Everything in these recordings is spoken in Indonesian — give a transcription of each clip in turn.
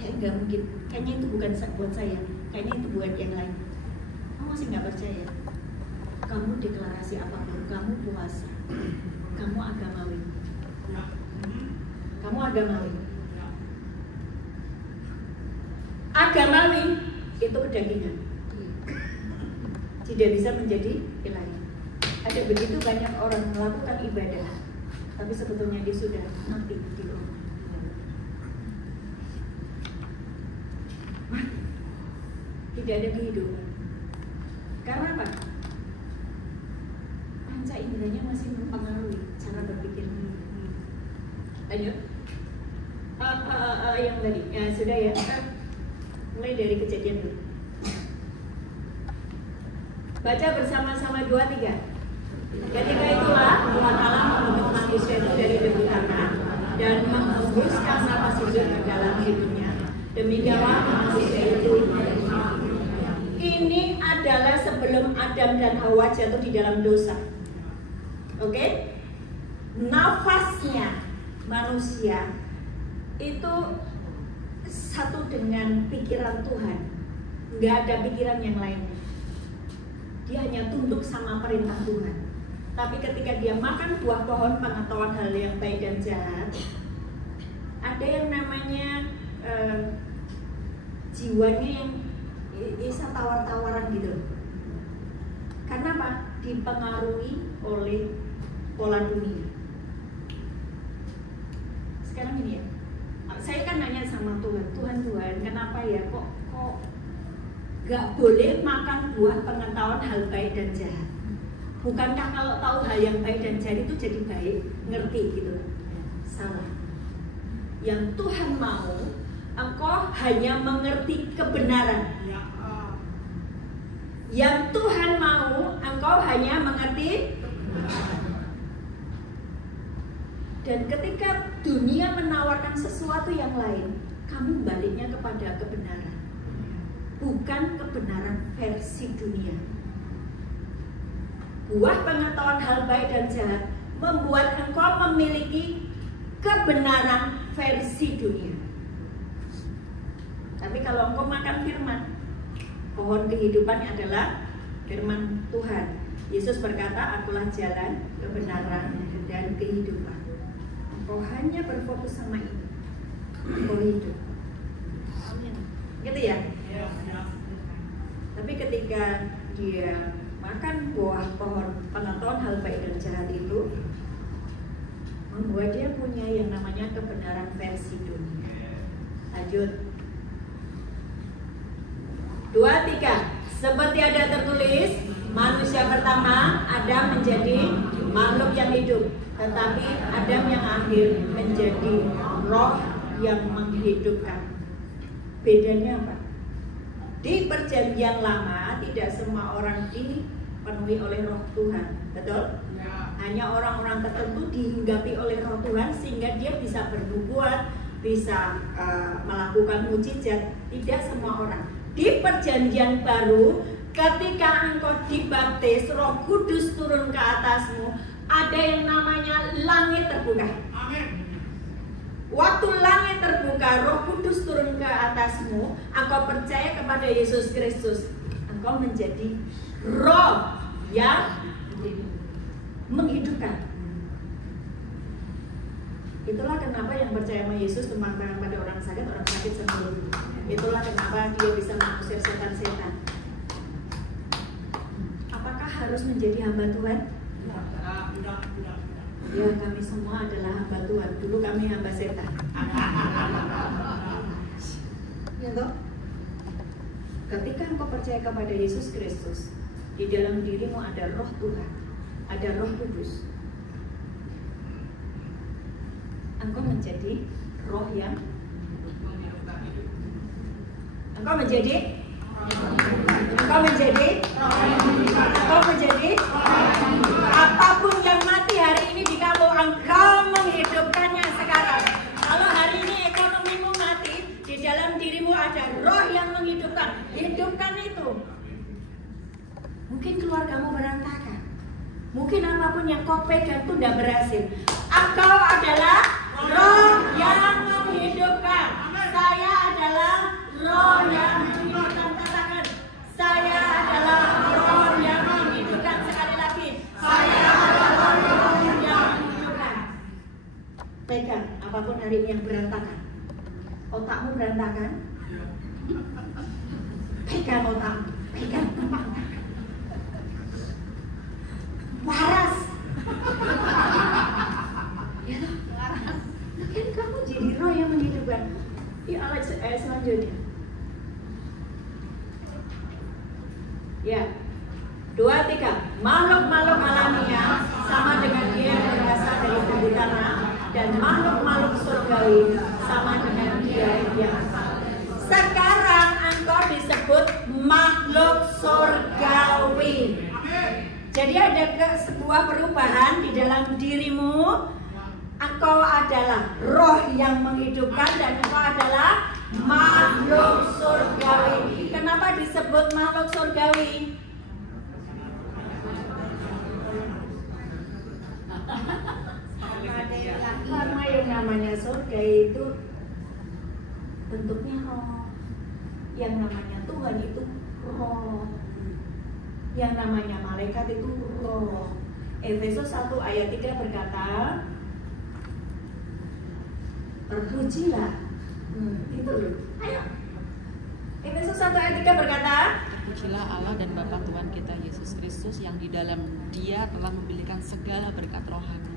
Ya nggak mungkin, kayaknya itu bukan buat saya, kayaknya itu buat yang lain. Kamu masih nggak percaya? Kamu deklarasi apapun, kamu puasa, kamu agamawi. Kamu agamawi. Agamawi itu kedagingan, tidak bisa menjadi ilahi. Ada begitu banyak orang melakukan ibadah, tapi sebetulnya dia sudah mati di rumah. Mati. Tidak ada kehidupan. Karena apa? Panca inderanya masih mempengaruhi cara berpikir. Lanjut. Yang tadi, ya sudah ya. Mulai dari Kejadian dulu. Baca bersama-sama 2-3. Ketika itulah Tuhan Allah membentuk manusia itu dari debu tanah dan menghembuskan nafas hidup ke dalam hidupnya. Demikianlah manusia itu. Ini adalah sebelum Adam dan Hawa jatuh di dalam dosa. Oke? Nafasnya manusia itu satu dengan pikiran Tuhan. Nggak ada pikiran yang lainnya. Dia hanya tunduk sama perintah Tuhan. Tapi ketika dia makan buah pohon pengetahuan hal yang baik dan jahat, ada yang namanya jiwanya yang bisa tawar-tawaran gitu. Karena apa? Dipengaruhi oleh pola dunia. Sekarang ini ya, saya kan nanya sama Tuhan, kenapa ya kok gak boleh makan buah pengetahuan hal baik dan jahat? Bukankah kalau tahu hal yang baik dan jahat itu jadi baik, ngerti gitu? Salah. Yang Tuhan mau, engkau hanya mengerti kebenaran. Yang Tuhan mau, engkau hanya mengerti kebenaran. Dan ketika dunia menawarkan sesuatu yang lain, kamu baliknya kepada kebenaran. Bukan kebenaran versi dunia. Buah pengetahuan hal baik dan jahat membuat engkau memiliki kebenaran versi dunia. Tapi kalau engkau makan firman, pohon kehidupan adalah firman Tuhan. Yesus berkata, akulah jalan, kebenaran, dan kehidupan. Engkau hanya berfokus sama ini, engkau hidup. Gitu ya? Tapi ketika dia makan buah pohon pengetahuan hal baik dan jahat itu, membuat dia punya yang namanya kebenaran versi dunia. Lanjut. 2-3. Seperti ada tertulis, manusia pertama Adam menjadi makhluk yang hidup, tetapi Adam yang akhir menjadi roh yang menghidupkan. Bedanya apa? Di perjanjian lama tidak semua orang dipenuhi oleh roh Tuhan, betul? Ya. Hanya orang-orang tertentu dihinggapi oleh roh Tuhan sehingga dia bisa bernubuat, bisa melakukan mukjizat. Tidak semua orang. Di perjanjian baru, ketika engkau dibaptis, Roh Kudus turun ke atasmu, ada yang namanya langit terbuka. Amin. Waktu langit terbuka, Roh Kudus turun ke atasmu, engkau percaya kepada Yesus Kristus, engkau menjadi roh yang menghidupkan. Itulah kenapa yang percaya sama Yesus tumpang-tangan pada orang sakit sembuh. Itulah kenapa dia bisa mengusir setan-setan. Apakah harus menjadi hamba Tuhan? Ya, kami semua adalah hamba Tuhan. Dulu kami hamba setan. Ya toh? Ketika engkau percaya kepada Yesus Kristus, di dalam dirimu ada roh Tuhan, ada Roh Kudus. Engkau menjadi roh yang apapun yang mati hari ini di kamu, engkau menghidupkannya sekarang. Kalau hari ini ekonomimu mati, di dalam dirimu ada roh yang menghidupkan. Hidupkan itu. Mungkin keluargamu berantakan, mungkin apapun yang kau pegang itu tidak berhasil. Engkau adalah roh yang menghidupkan. Saya hari ini yang berantakan? Otakmu berantakan? Pegang otak, pegang. Waras. Ya toh? Kan kamu jadi roh yang menghidupkan. Ayat selanjutnya. Ya. 2, 3. Makhluk-makhluk alamiah sama dengan dia yang berasal dari tubuh tanah, dan makhluk-makhluk surgawi sama dengan dia yang asal. Sekarang engkau disebut makhluk surgawi. Jadi ada sebuah perubahan di dalam dirimu. Engkau adalah roh yang menghidupkan dan engkau adalah makhluk surgawi. Kenapa disebut makhluk surgawi? Karena yang namanya surga itu bentuknya roh. Yang namanya Tuhan itu roh. Yang namanya malaikat itu roh. Efesus 1 ayat 3 berkata, terpujilah. Itu loh. Ayo. Efesus 1 ayat 3 berkata, terpujilah Allah dan Bapa Tuhan kita Yesus Kristus yang di dalam Dia telah memberikan segala berkat rohani.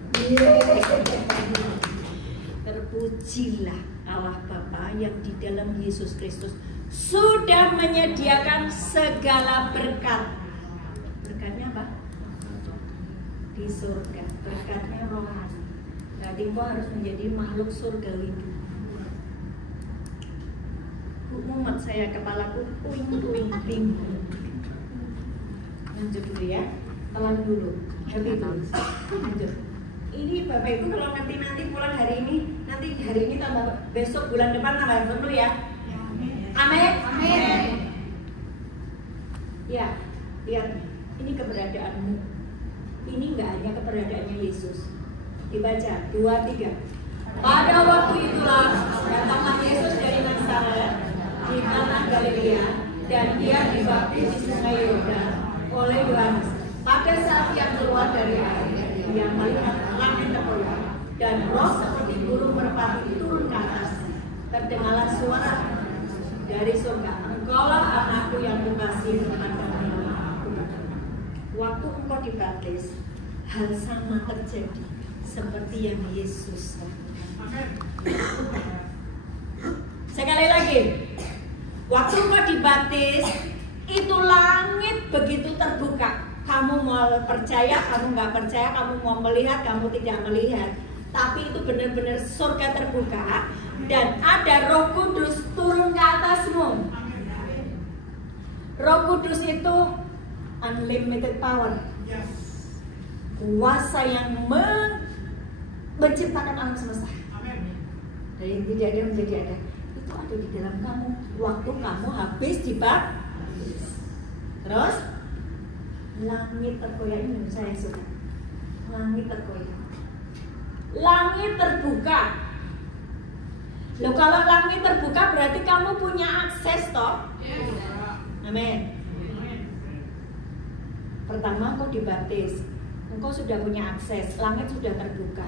Terpujilah Allah Bapa yang di dalam Yesus Kristus sudah menyediakan segala berkat. Berkatnya apa? Di surga. Berkatnya rohani. Berarti kau harus menjadi makhluk surgawi. Mumet saya, kepalaku puing-puing. Lanjut dulu ya. Telan dulu. Lanjut. Ini Bapak Ibu kalau nanti pulang hari ini tambah besok bulan depan tambah penuh ya. Amin. Amin. Ya, lihat ini keberadaanmu. Ini enggak hanya keberadaannya Yesus. Dibaca 2, 3. Pada waktu itulah datanglah Yesus dari Nazaret di tanah Galilea, dan dia dibaptis di sungai Yordan oleh Yohanes. Pada saat yang keluar dari air, dia melihat langit terbuka dan roh seperti burung merpati turun ke atas. Terdengarlah suara dari surga, engkaulah anakku yang kukasihi, dengarkanlah aku. Waktu engkau dibaptis, hal sama terjadi seperti yang Yesus. Sekali lagi, waktu engkau dibaptis, itu langit begitu terbuka. Kamu mau percaya, kamu nggak percaya, kamu mau melihat, kamu tidak melihat. Tapi itu benar-benar surga terbuka dan ada Roh Kudus turun ke atasmu. Roh Kudus itu unlimited power, kuasa yang menciptakan alam semesta. Dari yang tidak ada menjadi ada. Itu ada di dalam kamu waktu kamu habis dibaptis. Terus langit terkoyak, ini saya suka. Langit terkoyak. Langit terbuka. Loh, kalau langit terbuka berarti kamu punya akses toh? Amin. Pertama engkau dibaptis, engkau sudah punya akses, langit sudah terbuka.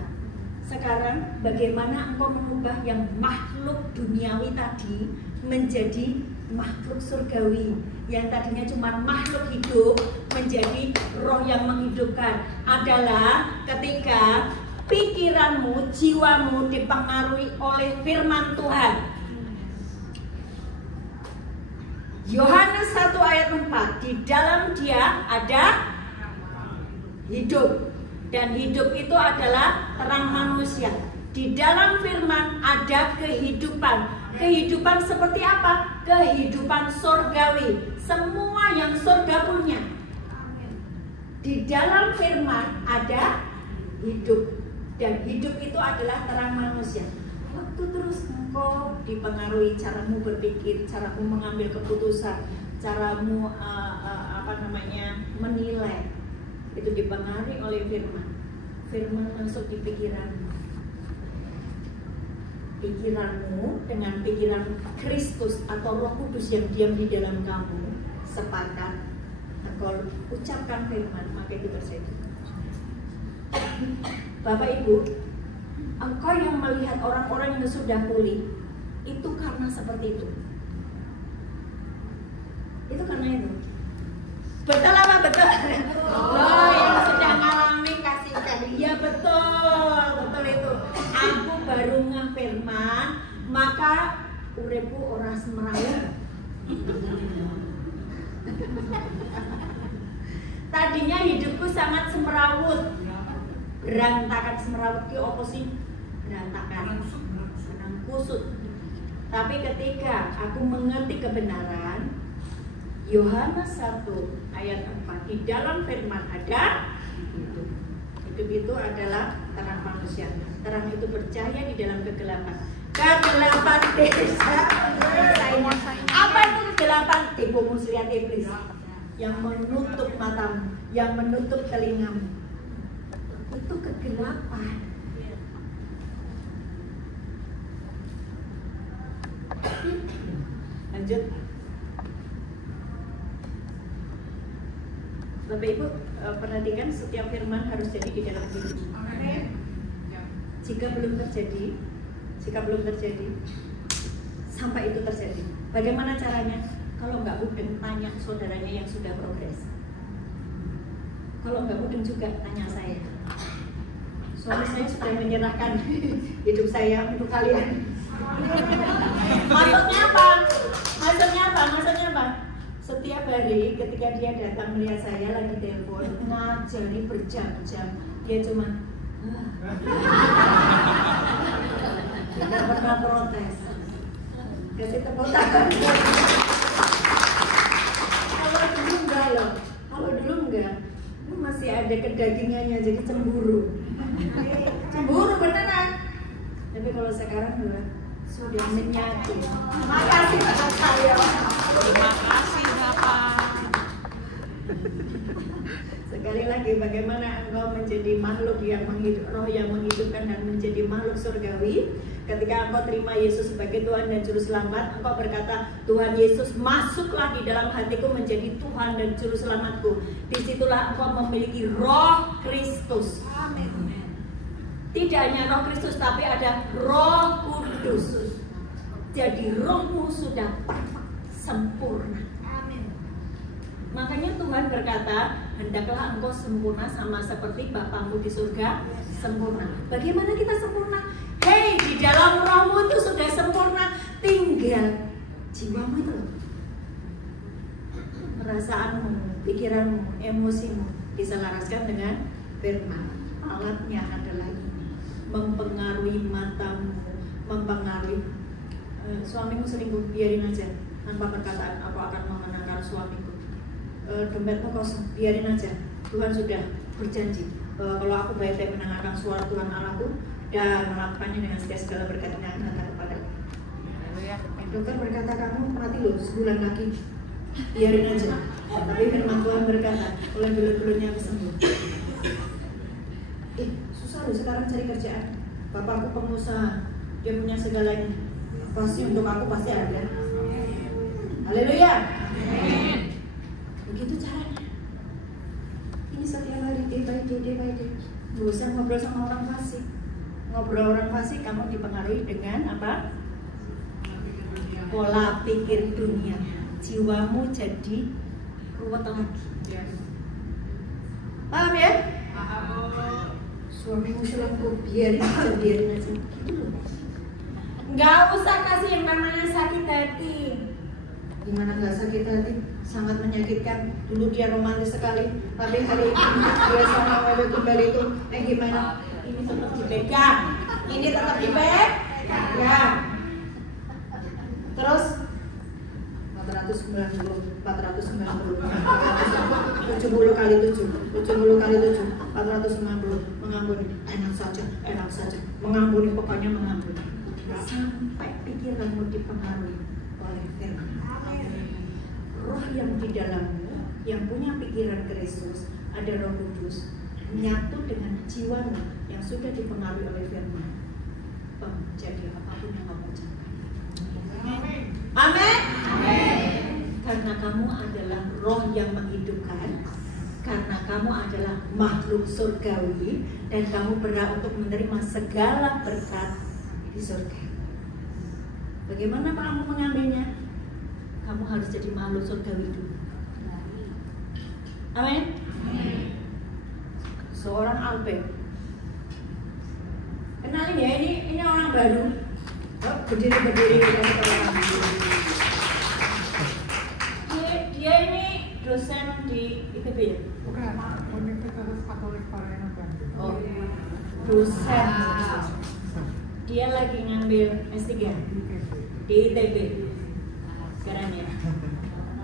Sekarang bagaimana engkau mengubah yang makhluk duniawi tadi menjadi makhluk surgawi, yang tadinya cuma makhluk hidup menjadi roh yang menghidupkan? Adalah ketika pikiranmu, jiwamu dipengaruhi oleh firman Tuhan. Yohanes 1 ayat 4, di dalam dia ada hidup, dan hidup itu adalah terang manusia. Di dalam firman ada kehidupan. Kehidupan seperti apa? Kehidupan surgawi. Semua yang surga punya. Di dalam firman ada hidup, dan hidup itu adalah terang manusia. Waktu terus engkau dipengaruhi caramu berpikir, caramu mengambil keputusan, caramu menilai, itu dipengaruhi oleh firman. Firman masuk di pikiranmu. Pikiranmu dengan pikiran Kristus atau Roh Kudus yang diam di dalam kamu sepakat. Engkau ucapkan firman, maka itu terjadi. Bapak Ibu, engkau yang melihat orang-orang yang sudah pulih, itu karena seperti itu. Itu karena itu. Betul apa betul? Oh, yang sudah ngalami kasih tadi. Ya betul, betul itu. Aku baru ngafirman, maka uripku ora semrawut. Tadinya hidupku sangat semrawut. Berantakan. Semrawut ki opo sih? Berantakan. Senang kusut. Tapi ketika aku mengerti kebenaran, Yohanes 1 ayat 4, di dalam firman ada hidup. Hidup itu adalah terang manusia. Terang itu bercahaya di dalam kegelapan. Kegelapan desa. Apa itu kegelapan? Tipu muslihat iblis yang menutup matamu, yang menutup telingamu. Itu kegelapan. Lanjut. Bapak Ibu perhatikan, setiap firman harus jadi di dalam hidup. Jika belum terjadi, sampai itu terjadi. Bagaimana caranya? Kalau nggak mudeng, tanya saudaranya yang sudah progres. Kalau nggak mudeng juga, tanya saya. Suami saya sudah menyerahkan hidup saya untuk kalian. Maksudnya apa? Setiap hari ketika dia datang melihat saya lagi telepon, ngajari berjam-jam, dia cuma tidak pernah protes. Kasih tepuk tangan. Kalau dulu enggak, masih ada kedagingannya, jadi cemburu. Cemburu beneran. Tapi kalau sekarang sudah menyatu. Makasih Bapak saya. Terima kasih Bapak. Sekali lagi, bagaimana engkau menjadi makhluk yang roh yang menghidupkan dan menjadi makhluk surgawi? Ketika engkau terima Yesus sebagai Tuhan dan Juru Selamat, engkau berkata, Tuhan Yesus, masuklah di dalam hatiku menjadi Tuhan dan Juru Selamatku. Disitulah engkau memiliki Roh Kristus. Amin. Tidak hanya Roh Kristus, tapi ada Roh Kudus. Jadi rohmu sudah sempurna. Amin. Makanya Tuhan berkata, hendaklah engkau sempurna sama seperti Bapamu di surga sempurna. Bagaimana kita sempurna? Hei, di dalam rohmu itu sudah sempurna. Tinggal jiwamu itu loh. Perasaanmu, pikiranmu, emosimu diselaraskan dengan firman. Alatnya adalah ini, mempengaruhi matamu, mempengaruhi suamimu selingkuh, biarin aja. Tanpa perkataan, aku akan memenangkan suamiku. Dompetmu kosong, biarin aja. Tuhan sudah berjanji kalau aku baik-baik mendengarkan suara Tuhan Allahku dan melakukannya dengan segala berkat yang datang kepadaku. Dokter berkata kamu mati loh sebulan lagi, biarin aja. Tapi firman Tuhan berkata, oleh belut-belutnya aku sembuh. Susah loh sekarang cari kerjaan. Bapakku pengusaha, dia punya segalanya. Pasti untuk aku pasti ada. Haleluya. Begitu caranya. Ini setiap hari day by day. Gak usah ngobrol sama orang fasik. Ngobrol orang fasik, kamu dipengaruhi dengan apa? Pola pikir dunia. Jiwamu jadi ruwet lagi. Paham ya? Suamimu selingkuh, biarin aja. Gitu loh. Nggak usah kasih yang namanya sakit hati. Gimana nggak sakit hati? Sangat menyakitkan. Dulu dia romantis sekali, tapi hari ini dia sama wewe kembali itu gimana? Ini tetap dipegang, ini tetap dipegang. Terus 490 70 kali 7 490 mengampuni. Enak saja mengampuni, pokoknya mengampuni sampai pikiranmu dipengaruhi oleh firman. Roh yang di dalammu yang punya pikiran Kristus, ada Roh Kudus, menyatu dengan jiwamu yang sudah dipengaruhi oleh firman. Jadi apapun yang kamu ucapkan. Amin. Karena kamu adalah roh yang menghidupkan, karena kamu adalah makhluk surgawi dan kamu berhak untuk menerima segala berkat di surga. Bagaimana kamu mengambilnya? Kamu harus jadi makhluk surgawi dulu. Amin. Seorang Albert, kenalin ya, ini orang baru. Oh, berdiri kita sekarang. Dia ini dosen di ITB ya? Bukan, Universitas Katolik Parayangan Bandung. Oh, dosen. Dia lagi ngambil S3 di ITB. Sekarang ya.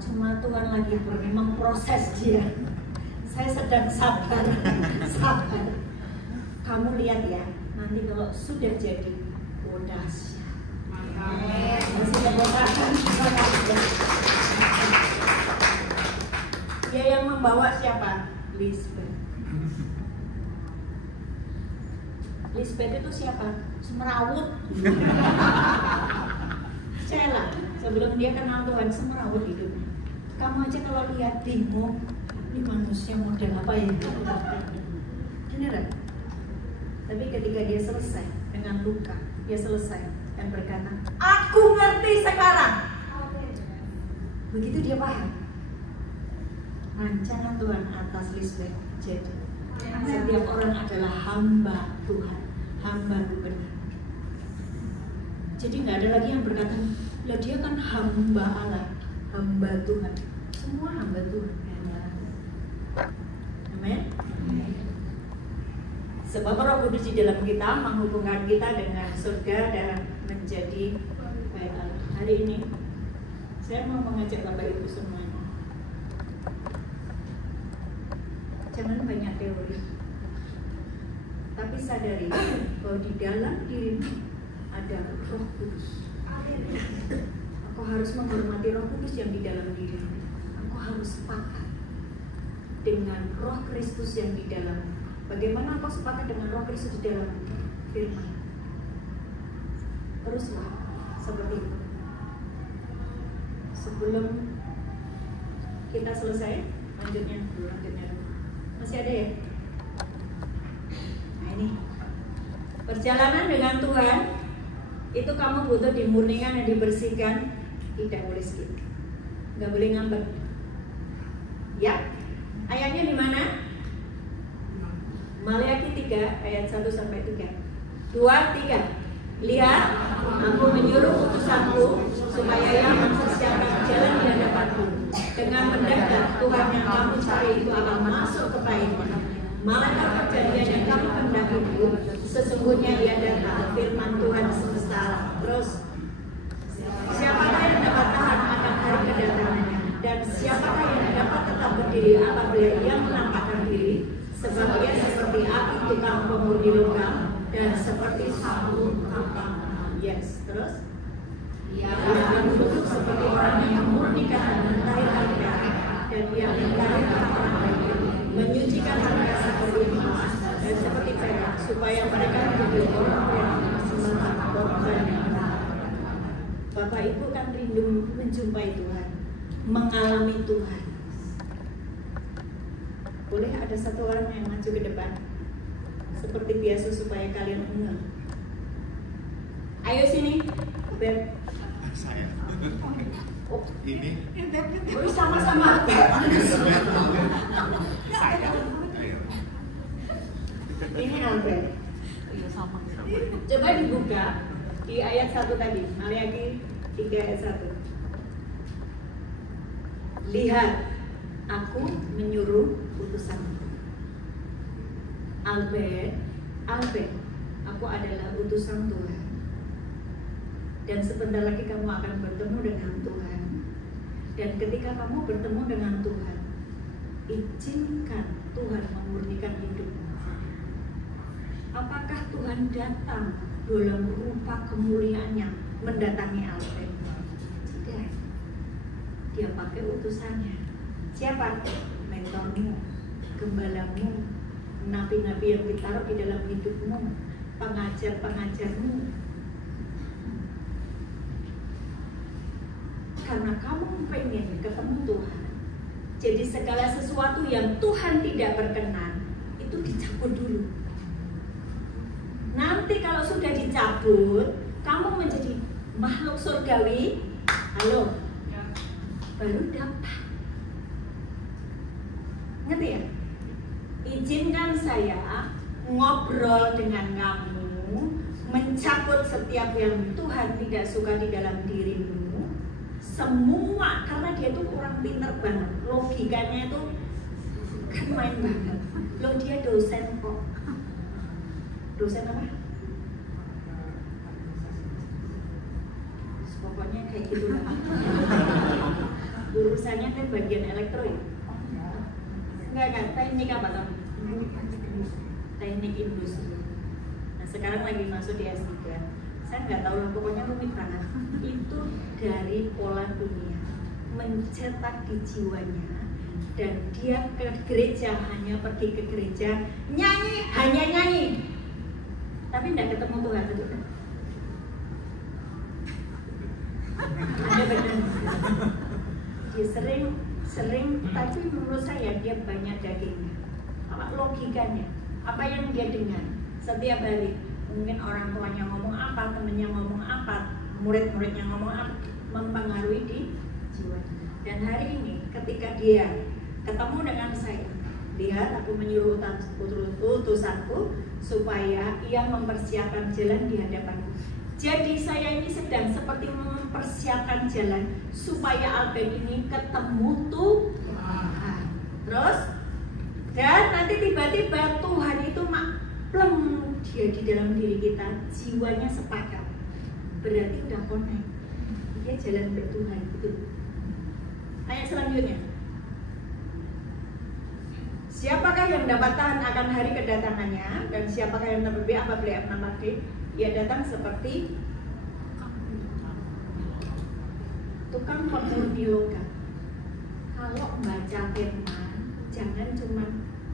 Cuma Tuhan lagi memproses dia. Saya sedang sabar. Kamu lihat ya, nanti kalau sudah jadi, dahsyat. Masih kemudahan. Dia yang membawa siapa? Lisbeth. Lisbeth itu siapa? Semerawut. Cela. Sebelum dia kenal Tuhan, semerawut hidupnya. Kamu aja kalau lihat bingung, ini manusia model apa ya? Beneran. Tapi ketika dia selesai dengan luka, dia selesai dan berkata, aku ngerti sekarang. Begitu dia paham. Rancangan Tuhan atas Lisbeth. Jadi setiap orang adalah hamba Tuhan, hamba gubernur. Jadi nggak ada lagi yang berkata, lah dia kan hamba Allah, hamba Tuhan. Semua hamba Tuhan. Amin. Sebab Roh Kudus di dalam kita menghubungkan kita dengan surga dan menjadi baik Allah. Hari ini saya mau mengajak Bapak Ibu semuanya, jangan banyak teori, tapi sadari bahwa di dalam dirimu ada Roh Kudus. Aku harus menghormati Roh Kudus yang di dalam dirimu. Aku harus sepakat dengan Roh Kristus yang di dalam. Bagaimana engkau sepakat dengan Roh Kristus di dalam firman? Teruslah seperti itu. Sebelum kita selesai, lanjutnya. Masih ada ya? Nah ini, perjalanan dengan Tuhan itu kamu butuh dimurnikan dan dibersihkan. Tidak boleh skip, nggak boleh ngambek. Ya, ayatnya di mana? Maleakhi 3 ayat 1 sampai 3. 2, 3. Lihat, aku menyuruh utusanku supaya ia mempersiapkan jalan di hadapanku. Dengan mendadak Tuhan yang kamu cari itu akan masuk kepadanya. Malaikat perjanjian yang kamu hendak itu, sesungguhnya ia datang. Firman Tuhan semesta alam. Terus, siapakah yang dapat tahan akan hari kedatangannya? Dan siapakah yang dapat tetap berdiri apabila ia menampakkan diri? Sebab ia seperti api tukang pemurni logam dan seperti sabun tampang. Yes, terus ia akan duduk seperti orang yang memurnikan dan mentahirkan darah, dan ia mentahirkan orang lain, menyucikan mereka seperti emas dan seperti perak, supaya mereka menjadi orang yang memaksimalkan korban yang benar. Bapak Ibu kan rindu menjumpai Tuhan, mengalami Tuhan. Boleh ada satu orang yang maju ke depan seperti biasa supaya kalian dengar. Ayo sini, Beb. Saya. Oh, Ini. oh, sama-sama. Saya. Ayo. Ini Albert. Iya sama. Coba dibuka di ayat 1 tadi, Maleakhi 3 ayat 1. Lihat, aku menyuruh utusanku. Albert, aku adalah utusan Tuhan. Dan sebentar lagi kamu akan bertemu dengan Tuhan. Dan ketika kamu bertemu dengan Tuhan, izinkan Tuhan memurnikan hidupmu. Apakah Tuhan datang dalam rupa kemuliaannya mendatangi Albert? Tidak. Dia pakai utusannya. Siapa? Mentormu, gembalamu, nabi-nabi yang ditaruh di dalam hidupmu, pengajar-pengajarmu. Karena kamu pengen ketemu Tuhan, Jadi segala sesuatu yang Tuhan tidak berkenan itu dicabut dulu. Nanti kalau sudah dicabut, kamu menjadi makhluk surgawi. Halo, baru dapat. Ngerti ya? Izinkan saya ngobrol dengan kamu, mencabut setiap yang Tuhan tidak suka di dalam dirimu. Semua, karena dia tuh orang pinter banget, logikanya itu kan main banget. Loh, dia dosen kok. Dosen apa? Pokoknya kayak gitu lah. Urusannya kan bagian elektro ya? Enggak kan, teknik apa kamu? Teknik industri. Nah sekarang lagi masuk di S3. Saya nggak tahu lah, pokoknya rumit banget. Itu dari pola dunia, mencetak di jiwanya. Dan dia ke gereja, hanya pergi ke gereja, nyanyi, hanya nyanyi. Tapi nggak ketemu Tuhan itu kan? Ada benar. Dia sering, tapi menurut saya dia banyak dagingnya. Apa logikanya? Apa yang dia dengar setiap hari? Mungkin orang tuanya ngomong apa, temennya ngomong apa, murid-muridnya ngomong apa, mempengaruhi di jiwa. Dan hari ini ketika dia ketemu dengan saya, lihat aku menyuruh utusanku supaya ia mempersiapkan jalan di hadapanku. Jadi saya ini sedang seperti mempersiapkan jalan supaya Alben ini ketemu Tuhan. Terus, dan nanti tiba-tiba Tuhan itu maklem dia di dalam diri kita, jiwanya sepakat. Berarti udah connect. Dia jalan ke Tuhan gitu. Ayat selanjutnya. Siapakah yang dapat tahan akan hari kedatangannya, dan siapakah yang terlebih apabila ia menampak ia datang seperti tukang pemurni logam. Kalau baca firman, jangan cuma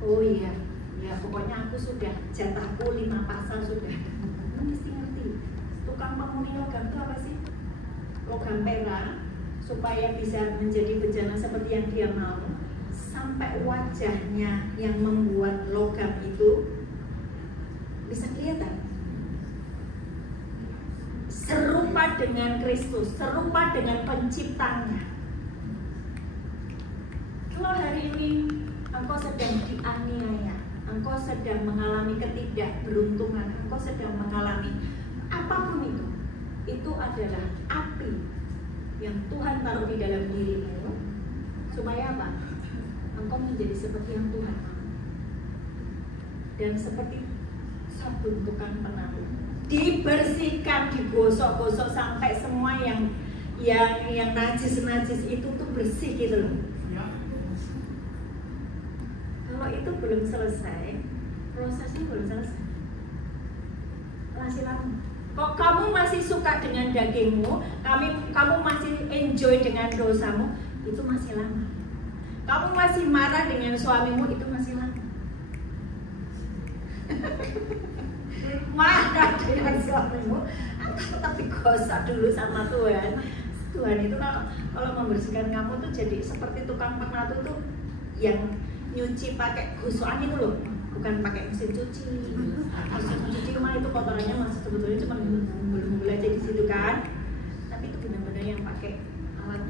oh iya, ya pokoknya aku sudah jatahku 5 pasal sudah. Kamu mesti ngerti. Tukang pemurni logam itu apa sih? Logam perak supaya bisa menjadi bejana seperti yang dia mau, sampai wajahnya yang membuat logam itu bisa kelihatan serupa dengan Kristus, serupa dengan penciptanya. Kalau hari ini engkau sedang dianiaya, engkau sedang mengalami ketidakberuntungan, engkau sedang mengalami apapun itu adalah api yang Tuhan taruh di dalam dirimu supaya apa? Engkau menjadi seperti yang Tuhan mau. Dan seperti sabun tukang penatu, dibersihkan, digosok-gosok sampai semua yang najis-najis itu tuh bersih gitu loh. Kalau itu belum selesai, prosesnya belum selesai, masih lama. Kok kamu masih suka dengan dagingmu, kamu masih enjoy dengan dosamu, itu masih lama. Kamu masih marah dengan suamimu, itu masih lama. Marah dengan suamimu, tapi gosok dulu sama Tuhan. Tuhan itu kalau membersihkan kamu tuh jadi seperti tukang penatu tuh yang nyuci pakai gosokan itu loh, bukan pakai mesin cuci. Mesin cuci mah itu kotorannya masih sebetulnya cuma bumbu-bumbu aja di situ kan. Tapi itu benar-benar yang pakai alat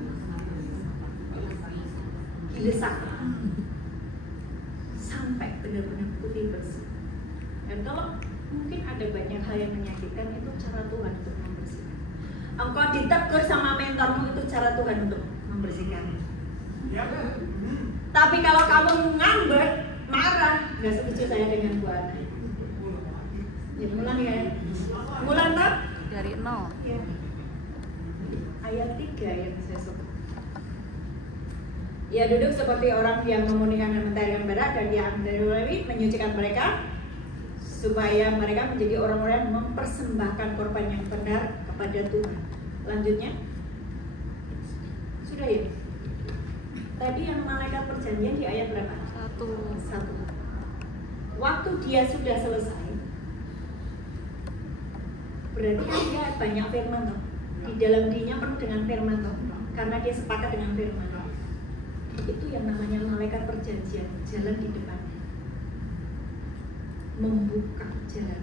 gilesak sampai benar-benar putih bersih. Dan kalau mungkin ada banyak hal yang menyakitkan, itu cara Tuhan untuk membersihkan. Engkau ditegur sama mentormu, itu cara Tuhan untuk membersihkan. Tapi kalau kamu ngambek, marah, nggak setuju saya dengan Tuhan. Ya, mulai ya. Mulai tak? Dari 0. Ya. Ayat 3 yang saya suka. Ia duduk seperti orang yang memunikan mentari yang berat, dan dia menyucikan mereka supaya mereka menjadi orang-orang yang mempersembahkan korban yang benar kepada Tuhan. Lanjutnya, sudah ya? Tadi yang malaikat perjanjian di ayat berapa? 1. Waktu dia sudah selesai, berarti kan dia banyak firman toh. Di dalam dirinya penuh dengan firman toh, karena dia sepakat dengan firman. Itu yang namanya malaikat perjanjian, jalan di depan, membuka jalan.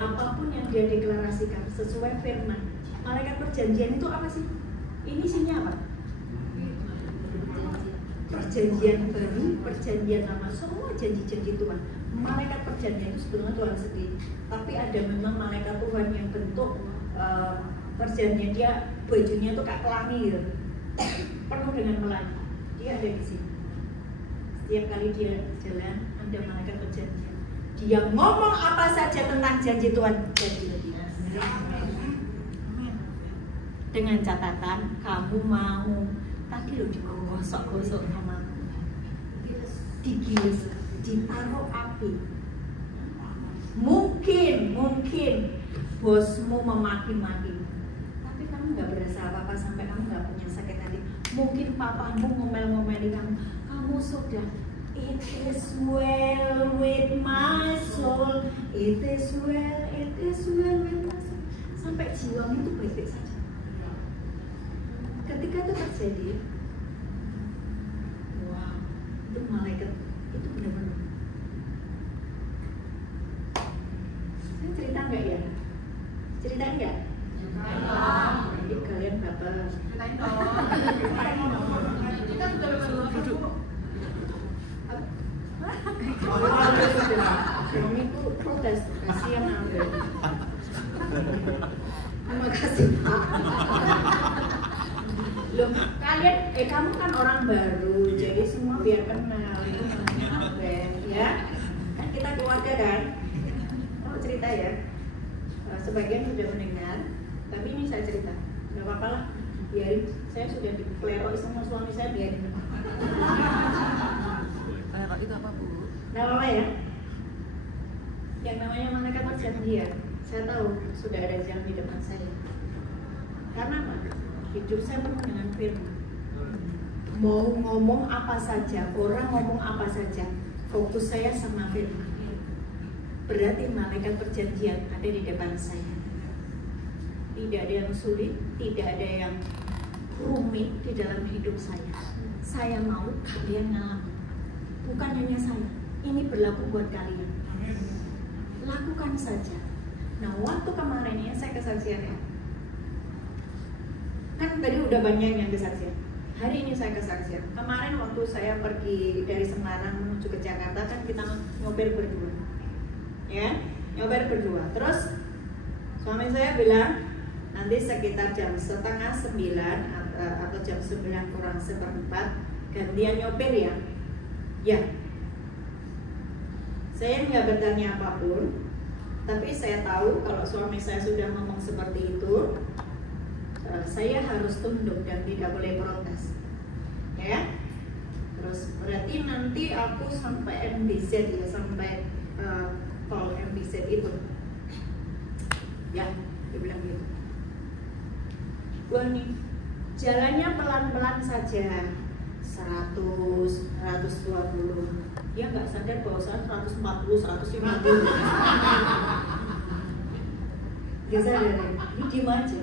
Apapun yang dia deklarasikan sesuai firman. Malaikat perjanjian itu apa sih? Ini isinya apa? Perjanjian baru, perjanjian lama, semua janji-janji Tuhan. Malaikat perjanjian itu sebenarnya Tuhan sendiri. Tapi ada memang malaikat Tuhan yang bentuk perjanjian, dia bajunya tuh kayak pelangi gitu, penuh dengan pelangi. Dia ada di sini. Setiap kali dia jalan, ada malaikat perjanjian. Dia ngomong apa saja tentang janji Tuhan, jadi. Dengan catatan kamu mau tadi lo digosok-gosok sama digiles, ditaruh api. Mungkin bosmu memaki-maki, tapi kamu nggak berasa apa-apa sampai kamu nggak punya sakit hati. Mungkin papamu ngomel-ngomeli kamu sudah. It is well with my soul. It is well with my soul. Sampai jiwamu itu baik-baik saja. Ketika itu terjadi, wow, itu malaikat itu benar-benar. Saya cerita nggak ya? Cerita nggak? Jadi kalian baper. Kita sudah duduk. Suamiku protes, kasihan Anda. Terima kasih Pak. Loh, kalian, kamu kan orang baru, jadi semua biar kenal. Itu namanya Abel, ya. Kan kita keluarga kan. Kamu cerita ya. Sebagian sudah mendengar, tapi ini saya cerita. Gak apa-apa lah, biarin. Saya sudah dipelero sama suami saya, biarin. Pelero itu apa, Bu? Gak apa-apa ya. Yang namanya malaikat perjanjian, saya tahu sudah ada jam di depan saya. Karena apa? Hidup saya penuh dengan firman. Mau ngomong apa saja, orang ngomong apa saja, fokus saya sama firman. Berarti malaikat perjanjian ada di depan saya. Tidak ada yang sulit, tidak ada yang rumit di dalam hidup saya. Saya mau kalian ngalamin. Bukan hanya saya, ini berlaku buat kalian. Lakukan saja. Nah, waktu kemarin ya saya kesaksian ya. Kan tadi udah banyak yang kesaksian. Hari ini saya kesaksian. Kemarin waktu saya pergi dari Semarang menuju ke Jakarta kan kita nyopir berdua. Ya, nyopir berdua. Terus suami saya bilang nanti sekitar jam 8:30 atau jam 9 kurang seperempat gantian nyopir ya. Ya. Saya nggak bertanya apapun, tapi saya tahu kalau suami saya sudah ngomong seperti itu, saya harus tunduk dan tidak boleh protes, ya. Terus berarti nanti aku sampai MBZ ya, sampai tol MBZ itu, ya, dia bilang gitu. Wah nih, jalannya pelan-pelan saja, 100, 120. Dia nggak sadar bahwa saya 140, 150. Dia sadar, dia diem aja.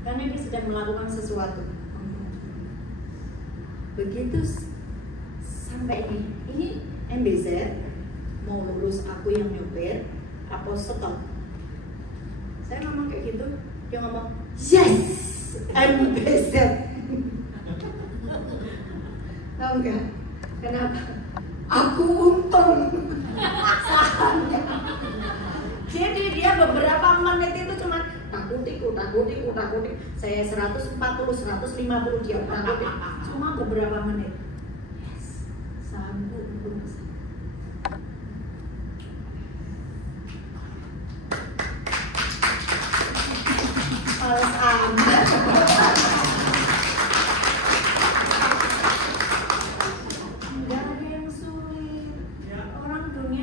Karena dia sedang melakukan sesuatu. Begitu sampai ini MBZ, mau lurus aku yang nyopir, apa stop? Saya ngomong kayak gitu, dia ngomong, yes, MBZ. Tahu nggak? Kenapa? Aku untung sahamnya. Jadi dia beberapa menit itu cuma takuti. Saya 140, 150 dia takuti. Cuma beberapa menit. Yes, sahamku untung besar. Males amat.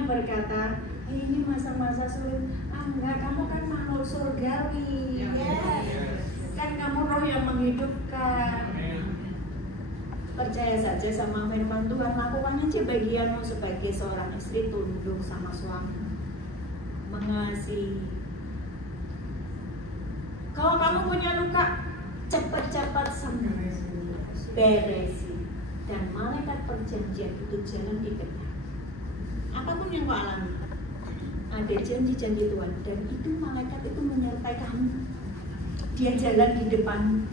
Berkata ini masa-masa sulit. Enggak, kamu kan makhluk surgawi, kan kamu roh yang menghidupkan. Percaya saja sama firman Tuhan, lakukan aja bagianmu sebagai seorang istri, tunduk sama suami, mengasihi. Kalau kamu punya luka, cepat-cepat sembuh, beresi. Dan malaikat malaikat perjanjian itu jalan di tengah. Apapun yang kau alami, ada janji-janji Tuhan, dan itu malaikat itu menyertai kamu. Dia jalan di depan.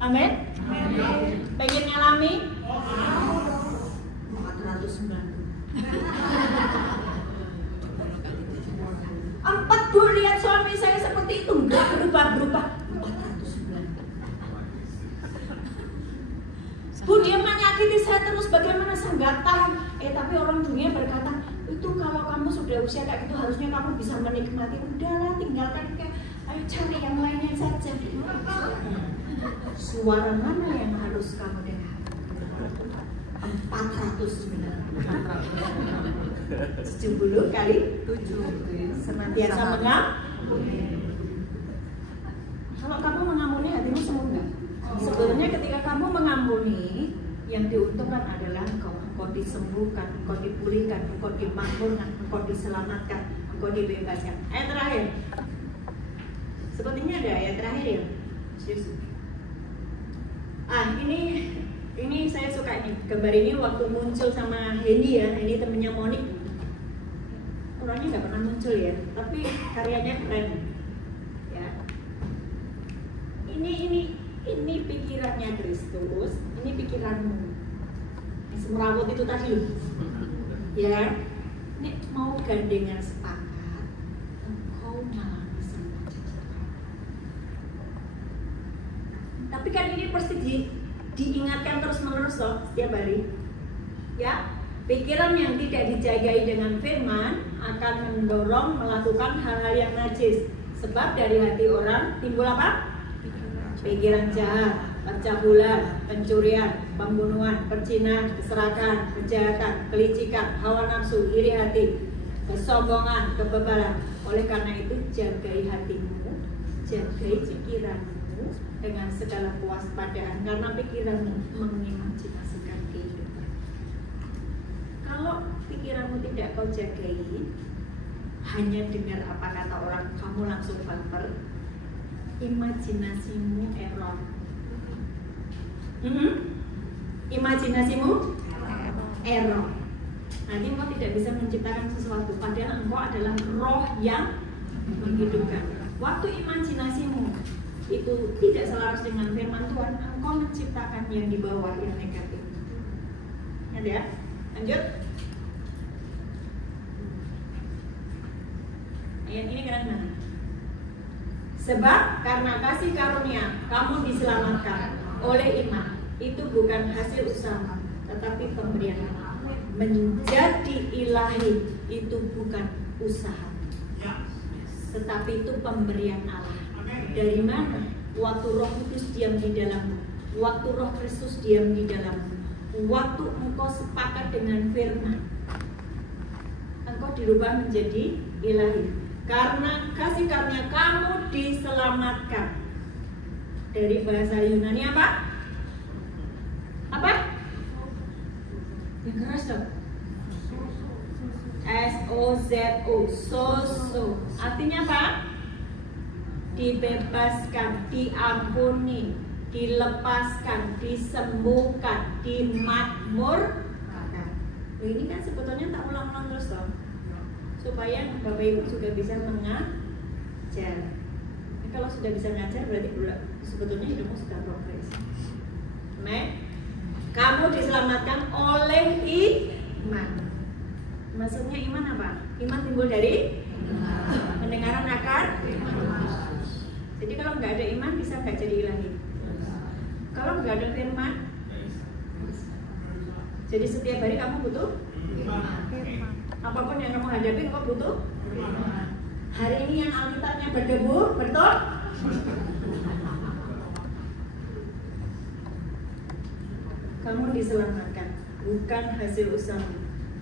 Amin. Pengen ngalami? 400 lihat suami saya seperti itu, enggak berubah-berubah. 400 Bu, dia menyakiti saya terus, bagaimana saya nggak tahan. Tapi orang dunia berkata, itu kalau kamu sudah usia kayak gitu harusnya kamu bisa menikmati. Udahlah, tinggalkan, ayo cari yang lainnya saja. Suara mana yang harus kamu dengar? 470 kali 7 senantiasa mengampuni. Kalau kamu mengampuni, hatimu sembuh nggak? Sebenarnya ketika kamu mengampuni, yang diuntungkan adalah engkau disembuhkan, engkau dipulihkan, engkau dimakmurkan, engkau diselamatkan, engkau dibebaskan. Ayat terakhir. Sepertinya ada ayat terakhir ya. Ini saya suka ini. Gambar ini waktu muncul sama Hendy ya. Hendy temennya Monik. Orangnya nggak pernah muncul ya, tapi karyanya keren. Ya. Ini pikirannya Kristus, ini pikiranmu. Semerawut itu tadi loh. Ya. Ini mau gandengan sepakat. Engkau mengalami semua. Tapi kan ini pasti diingatkan terus-menerus loh setiap hari. Ya, pikiran yang tidak dijagai dengan firman akan mendorong melakukan hal-hal yang najis. Sebab dari hati orang timbul apa? Pikiran jahat, percabulan, pencurian, pembunuhan, perzinahan, keserakahan, kejahatan, kelicikan, hawa nafsu, iri hati, kesombongan, kebebalan. Oleh karena itu jagai hatimu, jagai pikiranmu dengan segala kewaspadaan, karena pikiranmu mengimajinasikan kehidupan. Kalau pikiranmu tidak kau jagai, hanya dengar apa kata orang, kamu langsung baper, imajinasimu error. Imajinasimu error. Nanti engkau tidak bisa menciptakan sesuatu, padahal engkau adalah roh yang menghidupkan. Waktu imajinasimu itu tidak selaras dengan firman Tuhan, engkau menciptakan yang di bawah, yang negatif. Ya, lanjut. Ayat ini keren mana? Sebab karena kasih karunia kamu diselamatkan oleh iman. Itu bukan hasil usaha, tetapi pemberian Allah. Menjadi ilahi itu bukan usaha, tetapi itu pemberian Allah. Dari mana? Waktu Roh Kudus diam di dalammu, waktu Roh Kristus diam di dalammu, waktu engkau sepakat dengan firman, engkau dirubah menjadi ilahi. Karena kasih karunia kamu diselamatkan. Dari bahasa Yunani apa? Apa? Yang keras dong. S-O-Z-O, sozo. Artinya apa? Dibebaskan, diampuni, dilepaskan, disembuhkan, dimakmurkan. Ini kan sebetulnya tak ulang-ulang terus dong, supaya Bapak Ibu juga bisa mengajar. Kalau sudah bisa mengajar berarti sebetulnya hidupmu sudah progres. Kamu diselamatkan oleh iman. Maksudnya iman apa? Iman timbul dari pendengaran akan. Jadi kalau nggak ada iman bisa nggak jadi ilahi. Kalau nggak ada firman, jadi setiap hari kamu butuh apapun yang kamu hadapi, kamu butuh. Hari ini yang Alkitabnya berdebu, betul? Kamu diselamatkan, bukan hasil usaha.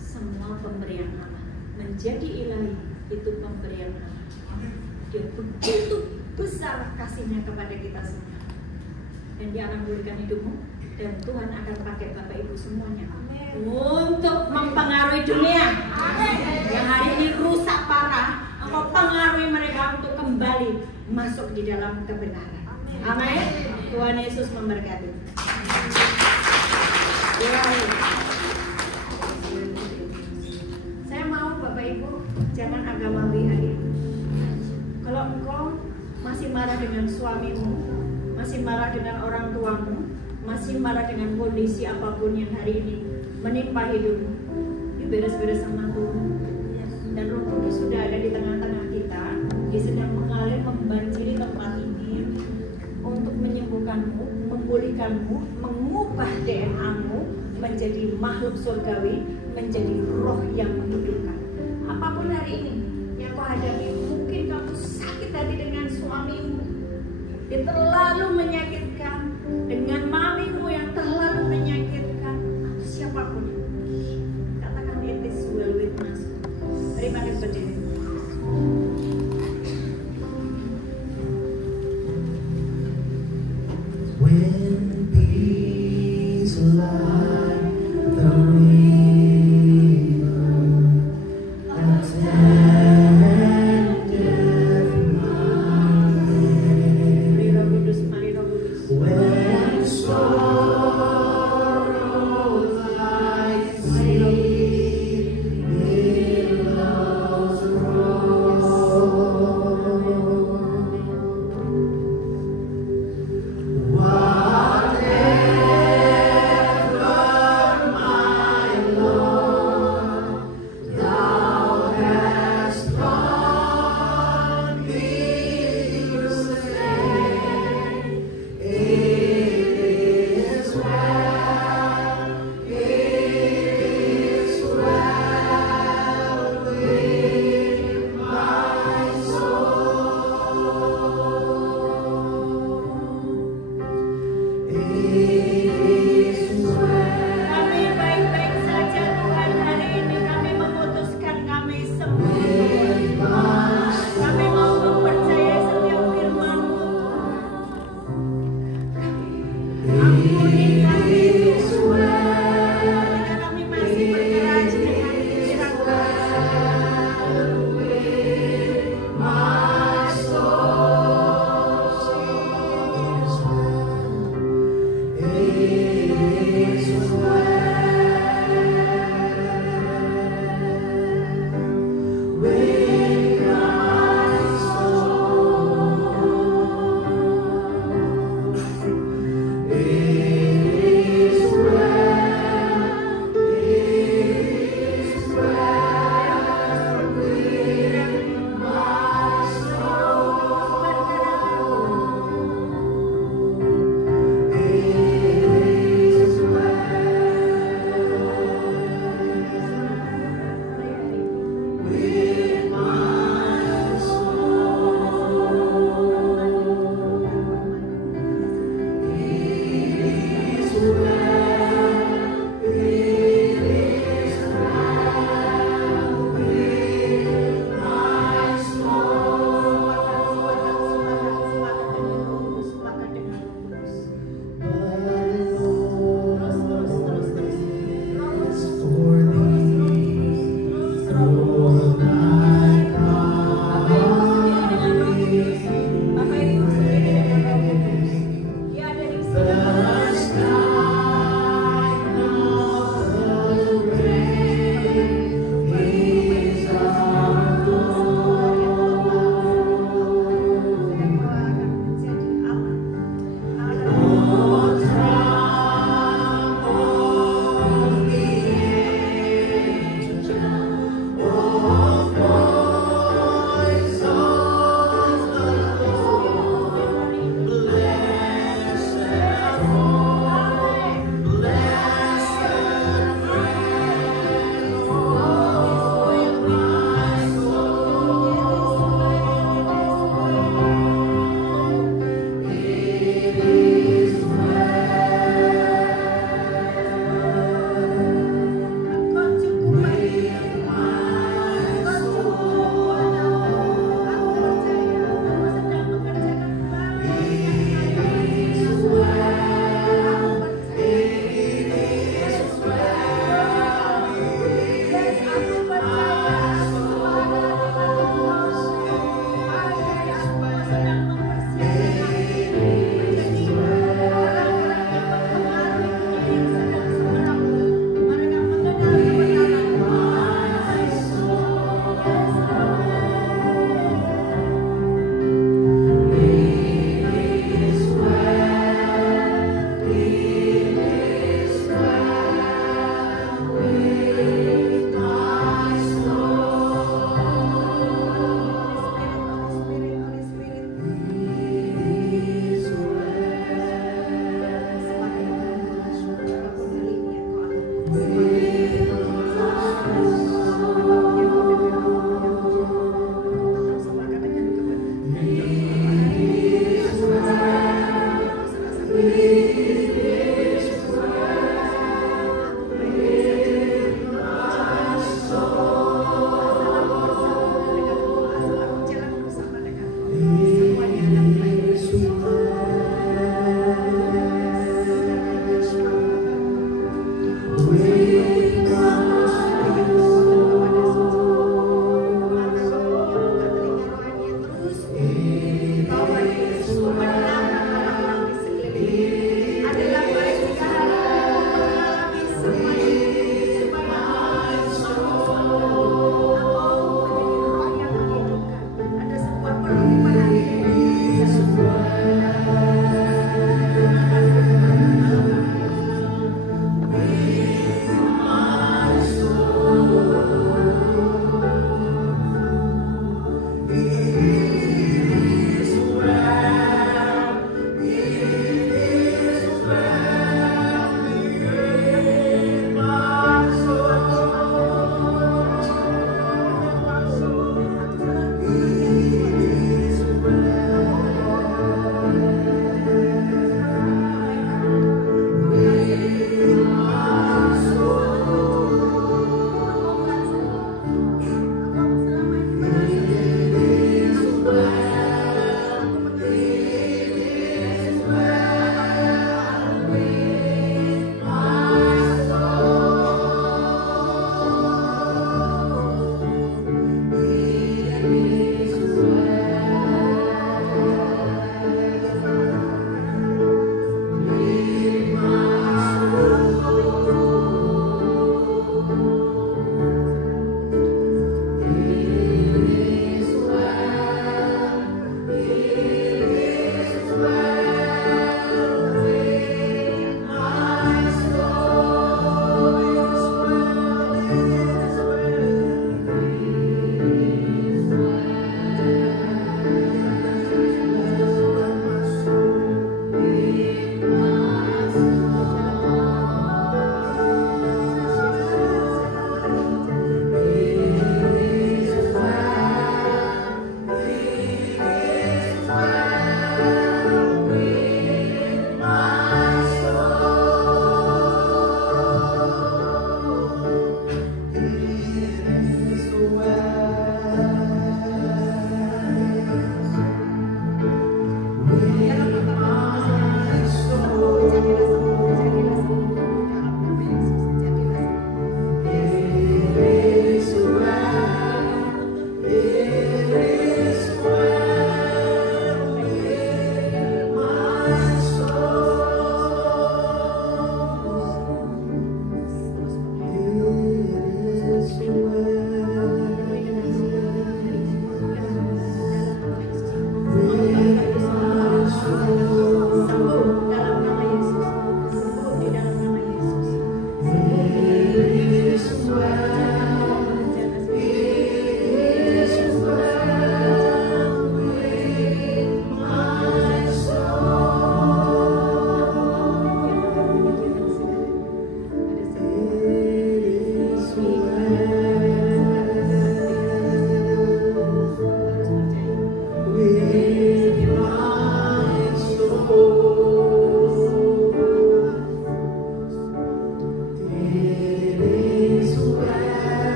Semua pemberian Allah. Menjadi ilahi itu pemberian Allah. Dia begitu besar kasihnya kepada kita semua. Dan dia akan memberikan hidupmu. Dan Tuhan akan pakai Bapak Ibu semuanya untuk mempengaruhi dunia. Yang hari ini rusak parah, engkau pengaruhi mereka untuk kembali masuk di dalam kebenaran. Amin. Tuhan Yesus memberkati. Saya mau Bapak Ibu jangan agamawi hari ini. Kalau engkau masih marah dengan suamimu, masih marah dengan orang tuamu, masih marah dengan kondisi apapun yang hari ini menimpa hidupmu, beres-beres sama Tuhan. Dan Roh Kudus sudah ada di tengah-tengah kita. Dia sedang mengalir membanjiri tempat ini untuk menyembuhkanmu, memulihkanmu, mengubah DNA-mu menjadi makhluk surgawi, menjadi roh yang menghidupkan. Apapun hari ini yang kau hadapi, mungkin kamu sakit hati dengan suamimu, dia terlalu menyakitkan, dengan mamimu yang terlalu menyakitkan, atau siapapun. Katakan it is well with us. Terima kasih berdiri. When peace like the river attendeth my way, Mari Roh Kudus, mari Roh Kudus. when sorrow like sea billows roll, whatever my Lord thou hast taught me to say, it is well with my soul. Kami baik-baik saja Tuhan, hari ini kami memutuskan kami semua. Kami mau mempercayai setiap firman-Mu. Ampuni kami Tuhan, ketika kami masih bergerak dengan pikiran My soul is well with my soul.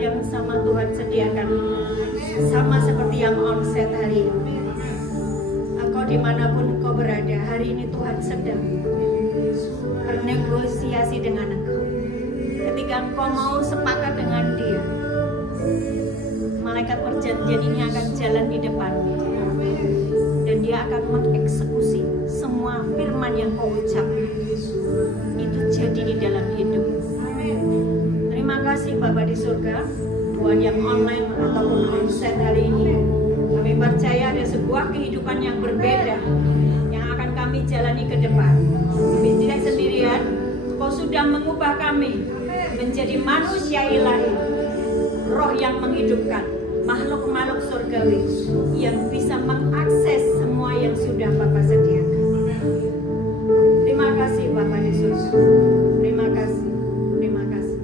yang sama Tuhan sediakan, sama seperti yang onset hari ini. Engkau dimanapun engkau berada, hari ini Tuhan sedang bernegosiasi dengan engkau. Ketika engkau mau sepakat dengan Dia, malaikat perjanjian ini akan jalan di depanmu, dan Dia akan mengeksekusi semua firman yang kau ucapkan. Itu jadi di dalam hidup. Terima kasih Bapa di surga, buat yang online ataupun onset hari ini. Kami percaya ada sebuah kehidupan yang berbeda yang akan kami jalani ke depan. Ubah kami menjadi manusia ilahi, roh yang menghidupkan, makhluk-makhluk surgawi yang bisa mengakses semua yang sudah Bapa sediakan. Terima kasih Bapa Yesus. Terima kasih. Terima kasih.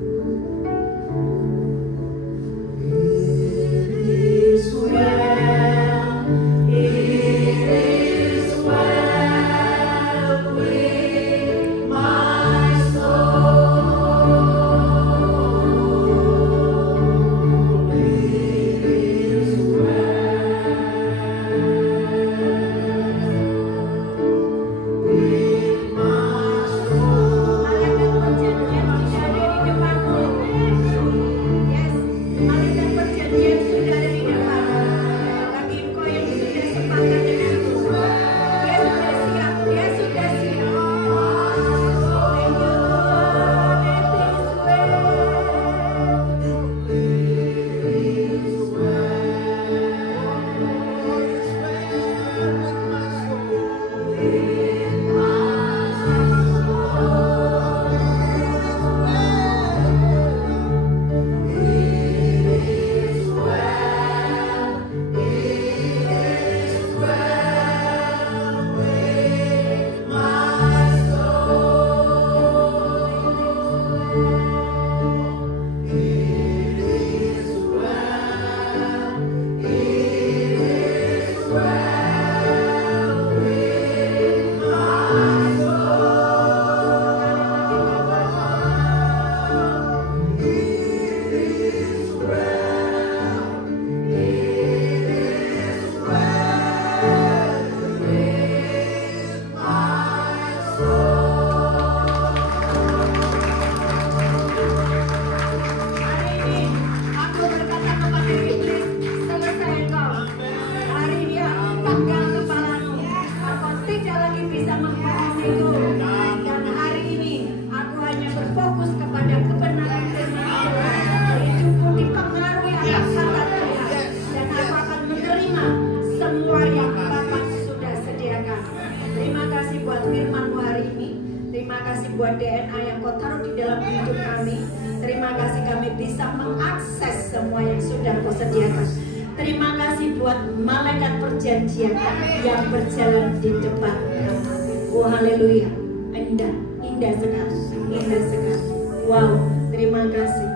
Buat DNA yang kau taruh di dalam hidup kami. Terima kasih kami bisa mengakses semua yang sudah kau sediakan. Terima kasih buat malaikat perjanjian yang berjalan di depan kami. Oh haleluya, indah, indah sekali, indah sekali. Wow, terima kasih.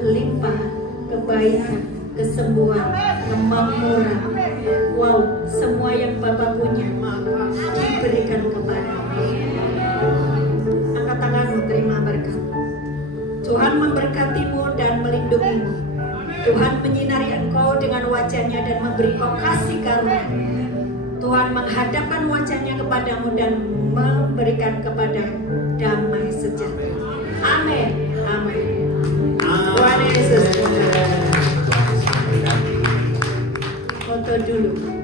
Kelimpahan, kebaikan, kesembuhan, kemakmuran. Wow, semua yang Bapa punya diberikan kepada kami. Angkat tanganmu, terima berkat. Tuhan memberkatimu dan melindungimu. Tuhan menyinari engkau dengan wajahnya dan memberi kau kasih karunia. Tuhan menghadapkan wajahnya kepadamu dan memberikan kepadamu damai sejahtera. Amin. Amin. Tuhan Yesus. Foto dulu.